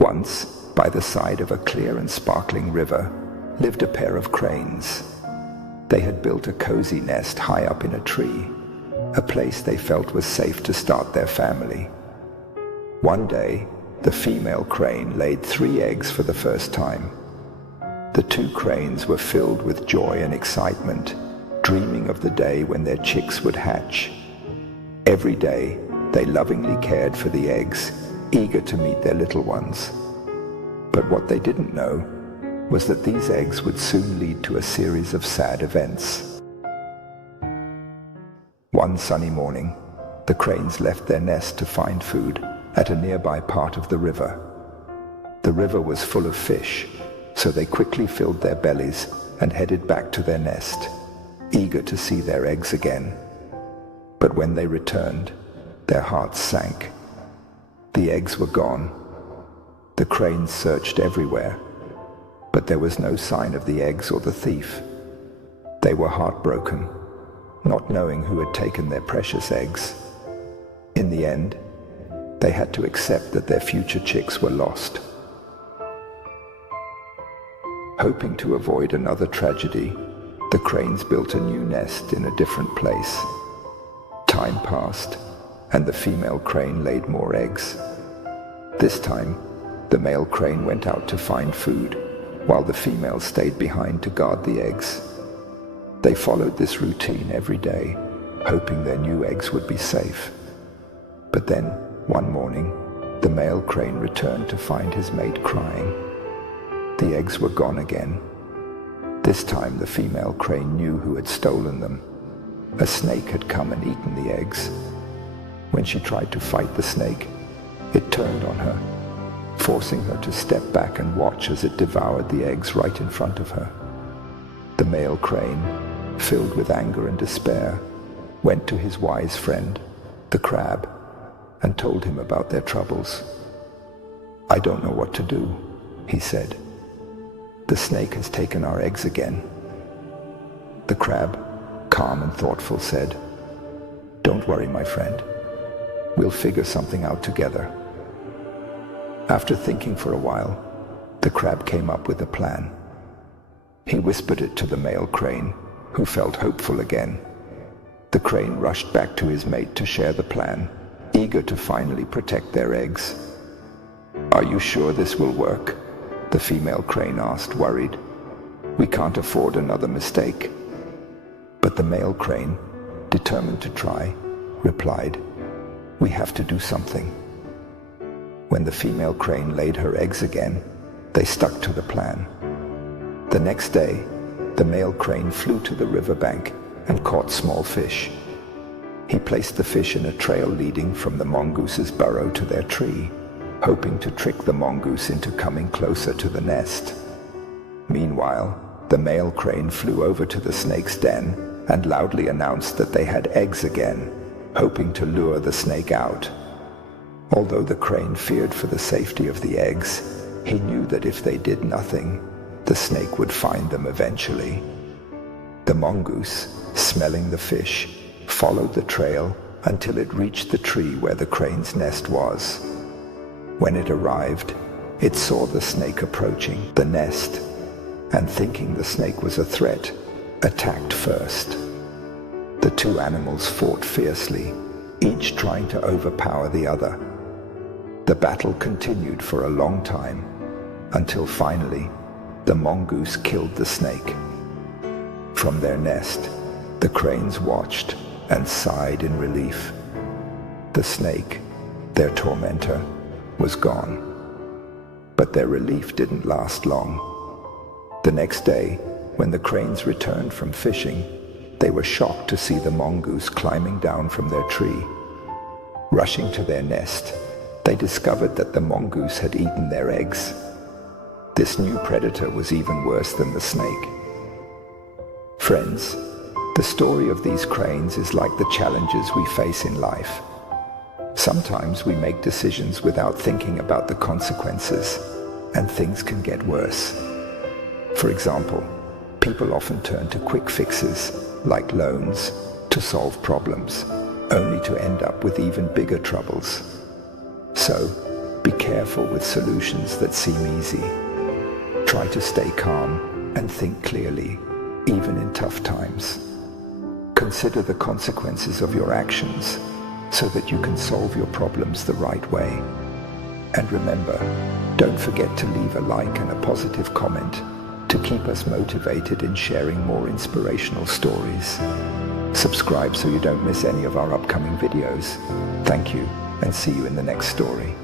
Once, by the side of a clear and sparkling river, lived a pair of cranes. They had built a cozy nest high up in a tree, a place they felt was safe to start their family. One day, the female crane laid 3 eggs for the first time. The 2 cranes were filled with joy and excitement, dreaming of the day when their chicks would hatch. Every day, they lovingly cared for the eggs, eager to meet their little ones. But what they didn't know was that these eggs would soon lead to a series of sad events. One sunny morning, the cranes left their nest to find food at a nearby part of the river. The river was full of fish, so they quickly filled their bellies and headed back to their nest, eager to see their eggs again. But when they returned, their hearts sank. The eggs were gone. The cranes searched everywhere, but there was no sign of the eggs or the thief. They were heartbroken, not knowing who had taken their precious eggs. In the end, they had to accept that their future chicks were lost. Hoping to avoid another tragedy, the cranes built a new nest in a different place. Time passed, and the female crane laid more eggs. This time, the male crane went out to find food, while the female stayed behind to guard the eggs. They followed this routine every day, hoping their new eggs would be safe. But then, one morning, the male crane returned to find his mate crying. The eggs were gone again. This time the female crane knew who had stolen them. A snake had come and eaten the eggs. When she tried to fight the snake, it turned on her, forcing her to step back and watch as it devoured the eggs right in front of her. The male crane, filled with anger and despair, went to his wise friend, the crab, and told him about their troubles. "I don't know what to do," he said. "The snake has taken our eggs again." The crab, calm and thoughtful, said, "Don't worry, my friend. We'll figure something out together." After thinking for a while, the crab came up with a plan. He whispered it to the male crane, who felt hopeful again. The crane rushed back to his mate to share the plan, eager to finally protect their eggs. "Are you sure this will work?" the female crane asked, worried. "We can't afford another mistake." But the male crane, determined to try, replied, "We have to do something." When the female crane laid her eggs again, they stuck to the plan. The next day, the male crane flew to the riverbank and caught small fish. He placed the fish in a trail leading from the mongoose's burrow to their tree, hoping to trick the mongoose into coming closer to the nest. Meanwhile, the male crane flew over to the snake's den and loudly announced that they had eggs again, hoping to lure the snake out. Although the crane feared for the safety of the eggs, he knew that if they did nothing, the snake would find them eventually. The mongoose, smelling the fish, followed the trail until it reached the tree where the crane's nest was. When it arrived, it saw the snake approaching the nest, and thinking the snake was a threat, attacked first. The 2 animals fought fiercely, each trying to overpower the other. The battle continued for a long time, until finally, the mongoose killed the snake. From their nest, the cranes watched and sighed in relief. The snake, their tormentor, was gone. But their relief didn't last long. The next day, when the cranes returned from fishing, they were shocked to see the mongoose climbing down from their tree. Rushing to their nest, they discovered that the mongoose had eaten their eggs. This new predator was even worse than the snake. Friends, the story of these cranes is like the challenges we face in life. Sometimes we make decisions without thinking about the consequences, and things can get worse. For example, people often turn to quick fixes, like loans, to solve problems, only to end up with even bigger troubles. So, Be careful with solutions that seem easy. Try to stay calm and think clearly, even in tough times. Consider the consequences of your actions so that you can solve your problems the right way. And remember, don't forget to leave a like and a positive comment to keep us motivated in sharing more inspirational stories. Subscribe so you don't miss any of our upcoming videos. Thank you, and see you in the next story.